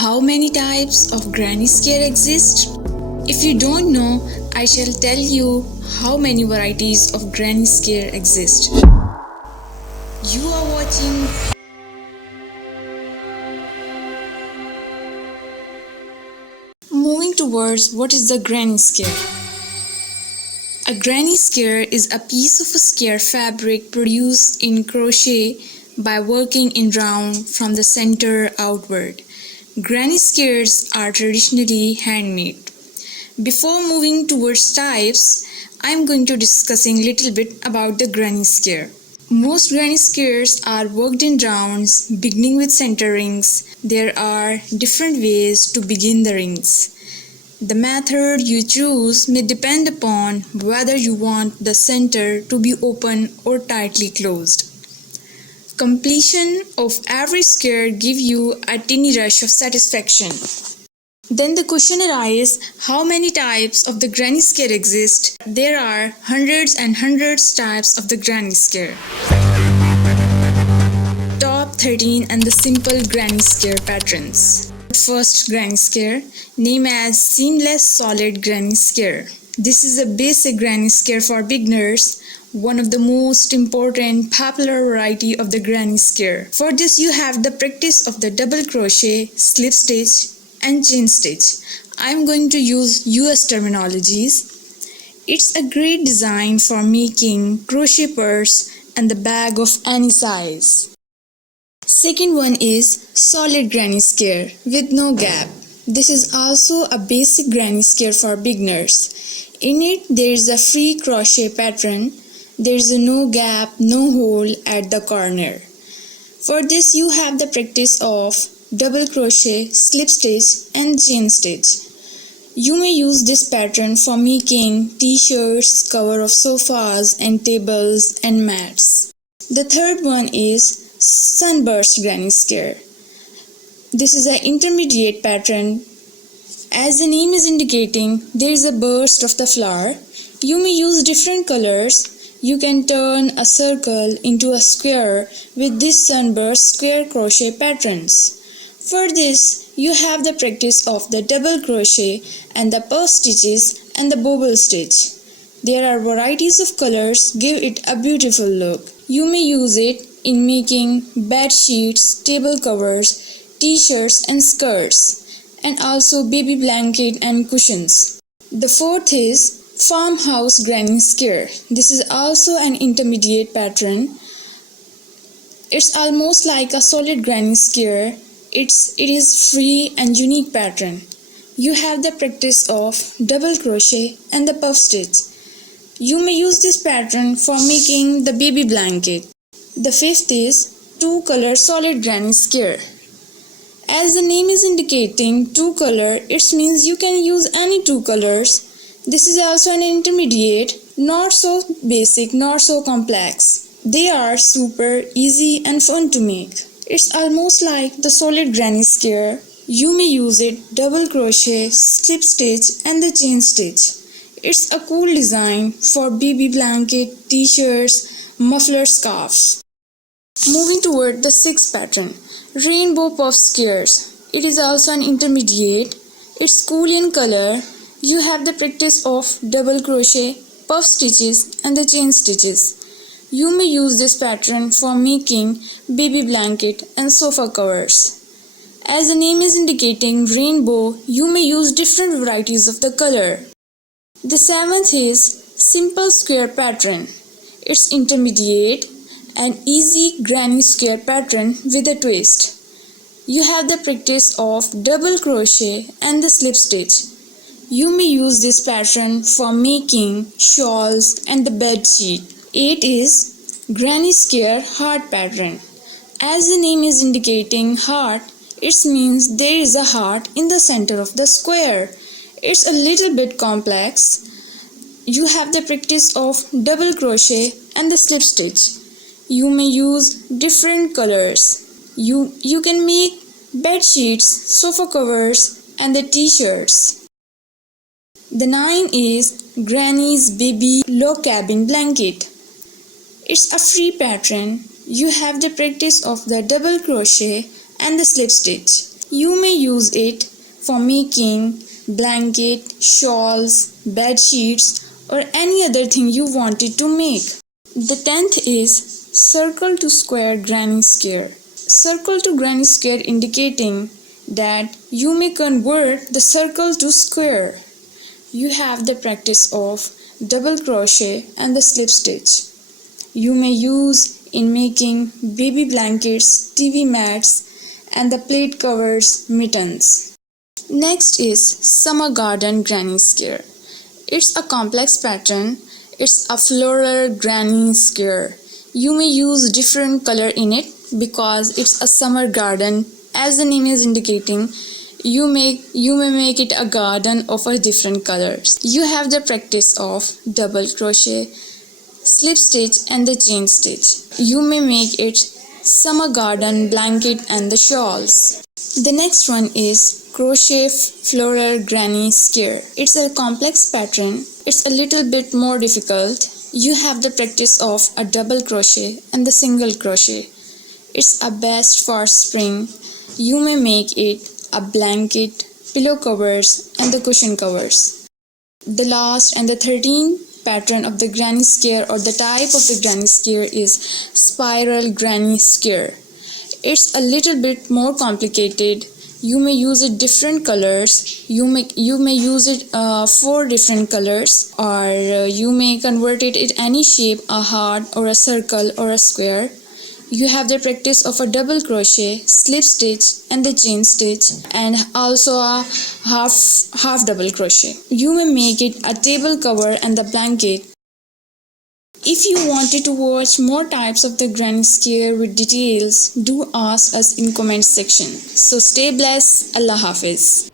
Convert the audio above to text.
How many types of granny square exist? If you don't know, I shall tell you how many varieties of granny square exist. You are watching Moving towards what is the granny square. A granny square is a piece of square fabric produced in crochet by working in round from the center outward. Granny squares are traditionally handmade. Before moving towards types, I am going to discussing little bit about the granny square. Most granny squares are worked in rounds, beginning with center rings. There are different ways to begin the rings. The method you choose may depend upon whether you want the center to be open or tightly closed. Completion of every square gives you a tiny rush of satisfaction. Then the question arises, how many types of the granny square exist? There are hundreds and hundreds types of the granny square. Top 13 and the simple granny square patterns. First granny square, named as seamless solid granny square. This is a basic granny square for beginners, one of the most important popular variety of the granny square. For this you have the practice of the double crochet, slip stitch and chain stitch. I am going to use US terminologies. It's a great design for making crochet purse and the bag of any size. Second one is solid granny square with no gap. This is also a basic granny square for beginners. In it there is a free crochet pattern. There is no gap, no hole at the corner. For this you have the practice of double crochet, slip stitch and chain stitch. You may use this pattern for making t-shirts, cover of sofas and tables and mats. The third one is sunburst granny square. This is an intermediate pattern. As the name is indicating, there is a burst of the flower. You may use different colors. You can turn a circle into a square with this sunburst square crochet patterns. For this, you have the practice of the double crochet and the puff stitches and the bobble stitch. There are varieties of colors, give it a beautiful look. You may use it in making bed sheets, table covers, t-shirts and skirts, and also baby blanket and cushions. The fourth is farmhouse granny square. This is also an intermediate pattern. It's almost like a solid granny square. It is free and unique pattern. You have the practice of double crochet and the puff stitch. You may use this pattern for making the baby blanket. The fifth is two color solid granny square. As the name is indicating two color, it means you can use any two colors. This is also an intermediate, not so basic, not so complex. They are super easy and fun to make. It's almost like the solid granny square. You may use it double crochet, slip stitch and the chain stitch. It's a cool design for baby blanket, t-shirts, muffler scarves. Moving toward the sixth pattern, rainbow puff squares. It is also an intermediate. It's cool in color. You have the practice of double crochet, puff stitches and the chain stitches. You may use this pattern for making baby blanket and sofa covers. As the name is indicating rainbow, you may use different varieties of the color. The seventh is simple square pattern. It's intermediate, an easy granny square pattern with a twist. You have the practice of double crochet and the slip stitch. You may use this pattern for making shawls and the bed sheet. 8 is granny square heart pattern. As the name is indicating heart, it means there is a heart in the center of the square. It's a little bit complex. You have the practice of double crochet and the slip stitch. You may use different colors. You can make bed sheets, sofa covers and the t-shirts. The 9 is Granny's Baby Log Cabin Blanket. It's a free pattern. You have the practice of the double crochet and the slip stitch. You may use it for making blanket, shawls, bed sheets, or any other thing you wanted to make. The 10th is circle to square granny square. Circle to granny square indicating that you may convert the circle to square. You have the practice of double crochet and the slip stitch. You may use in making baby blankets, TV mats, and the plate covers, mittens. Next is summer garden granny square. It's a complex pattern. It's a floral granny square. You may use different color in it because it's a summer garden. As the name is indicating, you may make it a garden of a different colors. You have the practice of double crochet, slip stitch and the chain stitch. You may make it summer garden, blanket and the shawls. The next one is crochet floral granny square. It's a complex pattern. It's a little bit more difficult. You have the practice of a double crochet and the single crochet. It's a best for spring. You may make it a blanket, pillow covers and the cushion covers. The last and the 13th pattern of the granny square or the type of the granny square is spiral granny square. It's a little bit more complicated. You may use it different colors. You may use it 4 different colors, or you may convert it in any shape, a heart or a circle or a square. You have the practice of a double crochet, slip stitch and the chain stitch, and also a half double crochet. You may make it a table cover and the blanket. If you wanted to watch more types of the granny square with details, do ask us in comment section. So stay blessed. Allah Hafiz.